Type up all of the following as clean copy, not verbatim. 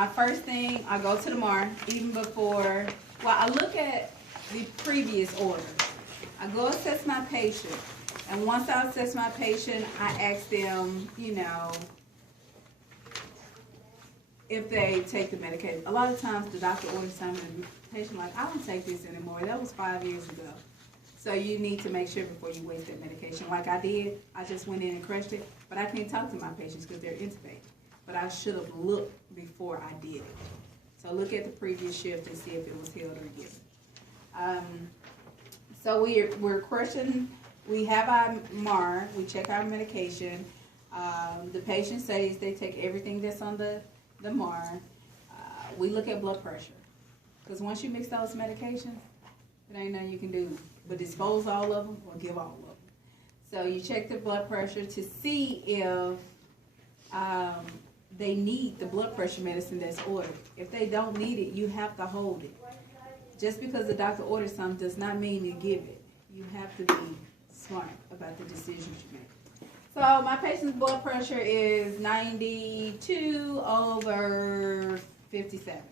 my first thing, I go to the MAR, even before, well, I look at the previous order. I go assess my patient, and once I assess my patient, I ask them, you know, if they take the medication. A lot of times the doctor orders something and the patient like, I don't take this anymore. That was 5 years ago. So you need to make sure before you waste that medication. Like I did, I just went in and crushed it, but I can't talk to my patients because they're intubated. But I should have looked before I did it. So look at the previous shift and see if it was held or given. So we're crushing, we have our MAR, we check our medication. The patient says they take everything that's on the MAR. We look at blood pressure. Because once you mix those medications, it ain't nothing you can do but dispose all of them or give all of them. So you check the blood pressure to see if they need the blood pressure medicine that's ordered. If they don't need it, you have to hold it. Just because the doctor orders something does not mean you give it. You have to be smart about the decisions you make. So my patient's blood pressure is 92/57.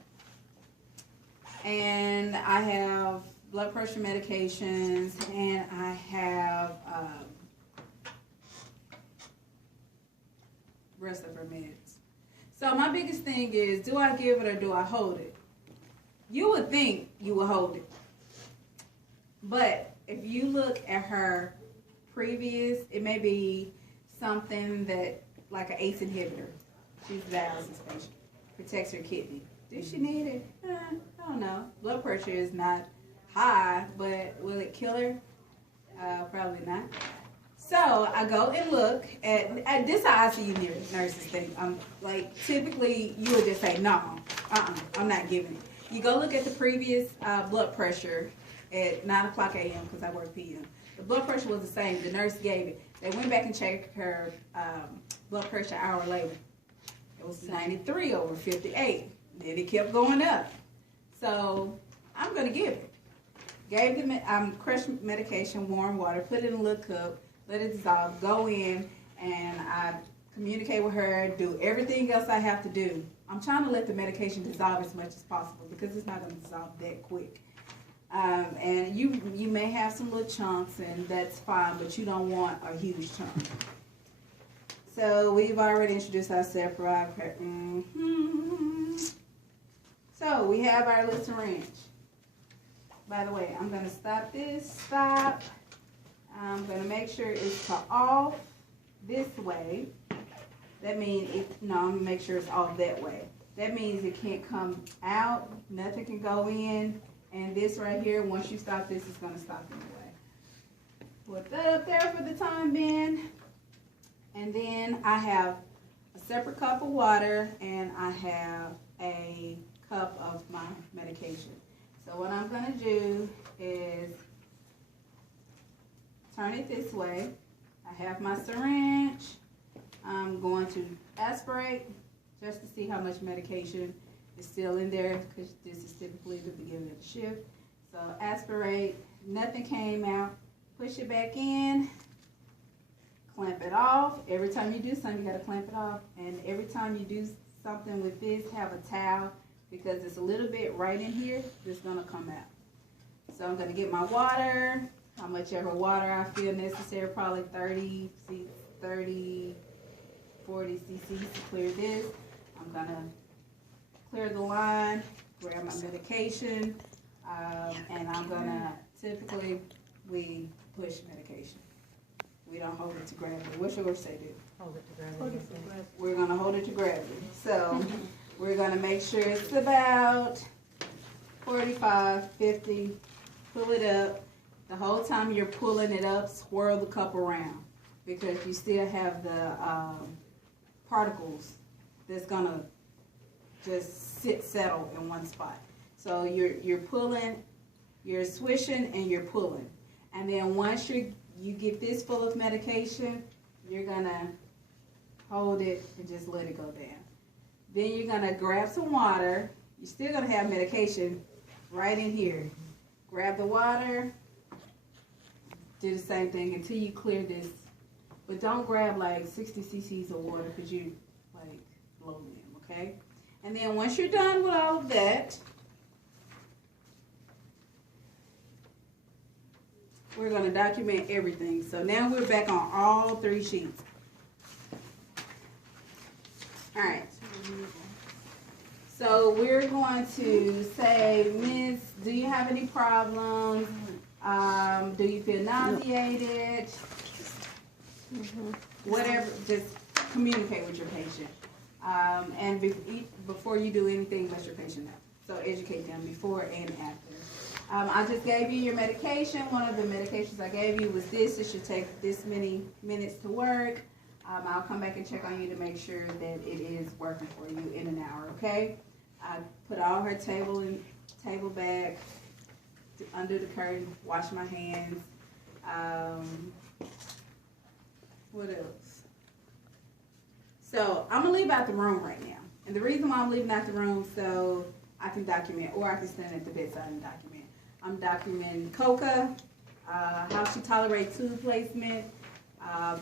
And I have blood pressure medications, and I have rest of her meds. So my biggest thing is, do I give it or do I hold it? You would think you would hold it. But if you look at her previous, it may be something that, like an ACE inhibitor. She's a dialysis patient. Protects her kidney. Do she need it? I don't know. Blood pressure is not high, but will it kill her? Probably not. So I go and look at this how ICU nurses think. Like, typically you would just say, no, I'm not giving it. You go look at the previous blood pressure at 9 o'clock a.m. because I work p.m. The blood pressure was the same. The nurse gave it. They went back and checked her blood pressure an hour later. It was 93/58. Then it kept going up. So I'm going to give it. Gave the crushed medication, warm water, put it in a little cup, let it dissolve, go in, and I communicate with her, do everything else I have to do. I'm trying to let the medication dissolve as much as possible because it's not going to dissolve that quick. And you may have some little chunks, and that's fine, but you don't want a huge chunk. So we've already introduced ourselves. So we have our little syringe. By the way, I'm going to stop this. Stop. I'm going to make sure it's to off this way. That means I'm going to make sure it's off that way. That means it can't come out. Nothing can go in. And this right here, once you stop this, it's going to stop anyway. Put that up there for the time being. And then I have a separate cup of water, and I have a cup of my medication. So what I'm going to do is turn it this way. I have my syringe. I'm going to aspirate just to see how much medication is still in there, because this is typically the beginning of the shift. So aspirate, nothing came out, push it back in, clamp it off. Every time you do something, you got to clamp it off. And every time you do something with this, have a towel, because it's a little bit right in here that's going to come out. So I'm going to get my water, how much ever water I feel necessary, probably 30, 40 cc's to clear this. I'm going to clear the line, grab my medication, and I'm going to, typically, we push medication. We don't hold it to gravity. What's yours say, do? Hold it to gravity. We're going to hold it to gravity. So we're going to make sure it's about 45, 50. Pull it up. The whole time you're pulling it up, swirl the cup around, because you still have the particles that's going to just settle in one spot. So you're pulling, you're swishing, and you're pulling. And then once you get this full of medication, you're going to hold it and just let it go down. Then you're going to grab some water. You're still going to have medication right in here. Grab the water. Do the same thing until you clear this. But don't grab like 60 cc's of water, because you like blow them, okay? And then once you're done with all of that, we're going to document everything. So now we're back on all 3 sheets. All right. So we're going to say, Miss, do you have any problems? Do you feel nauseated? Whatever, just communicate with your patient. And before you do anything, let your patient know. So educate them before and after. I just gave you your medication. One of the medications I gave you was this. It should take this many minutes to work. I'll come back and check on you to make sure that it is working for you in an hour, okay? I put all her table back under the curtain, wash my hands. What else? So I'm gonna leave out the room right now. And the reason why I'm leaving out the room so I can document, or I can stand at the bedside and document. I'm documenting Coca, how she tolerates tube placement.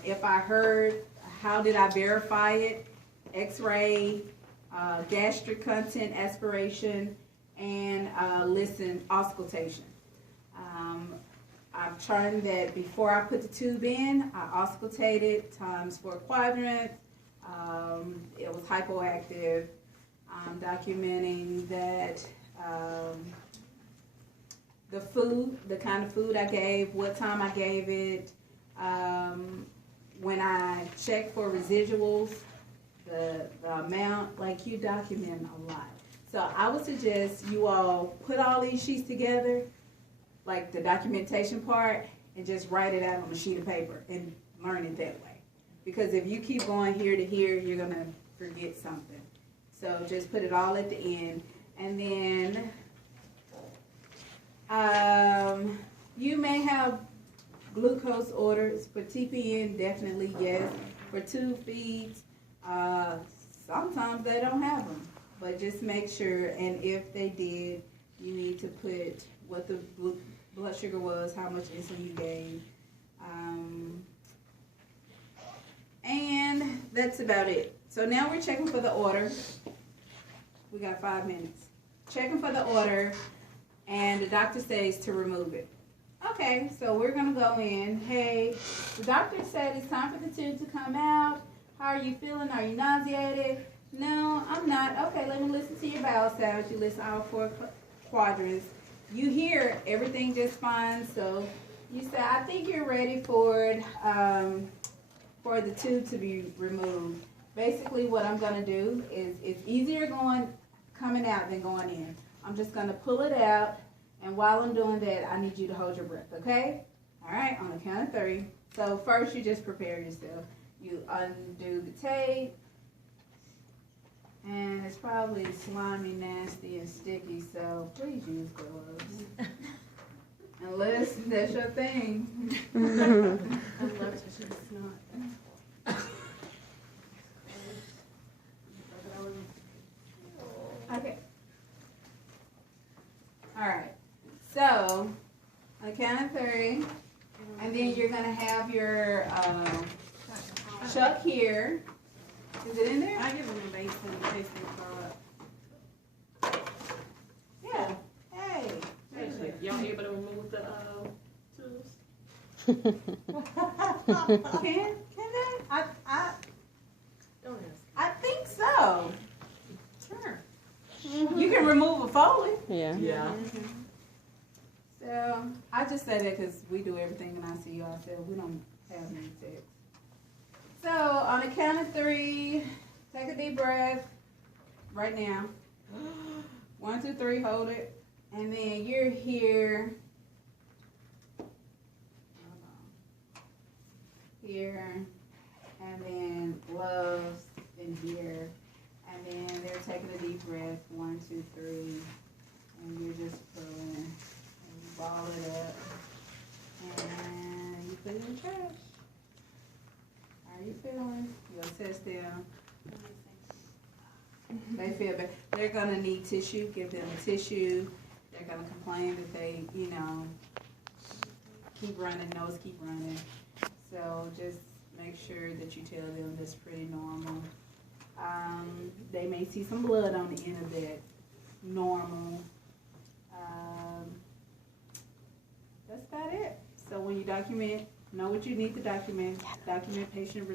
If I heard, how did I verify it? X-ray, gastric content aspiration, and auscultation. I've tried that before I put the tube in, I auscultated times 4 quadrants. It was hypoactive. I'm documenting that the food, the kind of food I gave, what time I gave it, when I checked for residuals, the amount, like you document a lot. So I would suggest you all put all these sheets together, like the documentation part, and just write it out on a sheet of paper and learn it that way. Because if you keep going here to here, you're going to forget something. So just put it all at the end. And then you may have glucose orders. For TPN, definitely yes. For tube feeds, sometimes they don't have them. But just make sure, and if they did, you need to put what the blood sugar was, how much insulin you gave. And that's about it. So now we're checking for the order. We got 5 minutes. Checking for the order, and the doctor says to remove it. Okay, so we're going to go in. Hey, the doctor said it's time for the tube to come out. How are you feeling? Are you nauseated? No, I'm not. Okay, let me listen to your bowel sounds. You listen all 4 quadrants. You hear everything just fine, so you say, I think you're ready for the tube to be removed. Basically, what I'm going to do is it's easier coming out than going in. I'm just going to pull it out, and while I'm doing that, I need you to hold your breath, okay? All right, on the count of 3. So first, you just prepare yourself. You undo the tape, and it's probably slimy, nasty, and sticky, so please use gloves. Unless that's your thing. I love to shoot snot. Okay. All right. So, on the count of 3, and then you're going to have your chuck here. Is it in there? I give them a base in case they fall. Yeah. Hey. Y'all able to remove the tubes? Can they? Don't ask. I think so. Sure. You can remove a Foley. Yeah. Yeah. So I just say that because we do everything in ICU ourselves. We don't have any techs. So on the count of 3, take a deep breath right now. 1, 2, 3, hold it. And then you're here. Here. And then gloves in here. And then they're taking a deep breath. 1, 2, 3. And you're just pulling. And you ball it up. And you put it in the trash. How are you feeling? You'll assess them. They feel bad. They're going to need tissue. Give them a tissue. They're going to complain that they, keep running, nose keep running. So just make sure that you tell them that's pretty normal. They may see some blood on the end of that. Normal. That's about it. So when you document, know what you need to document. Document patient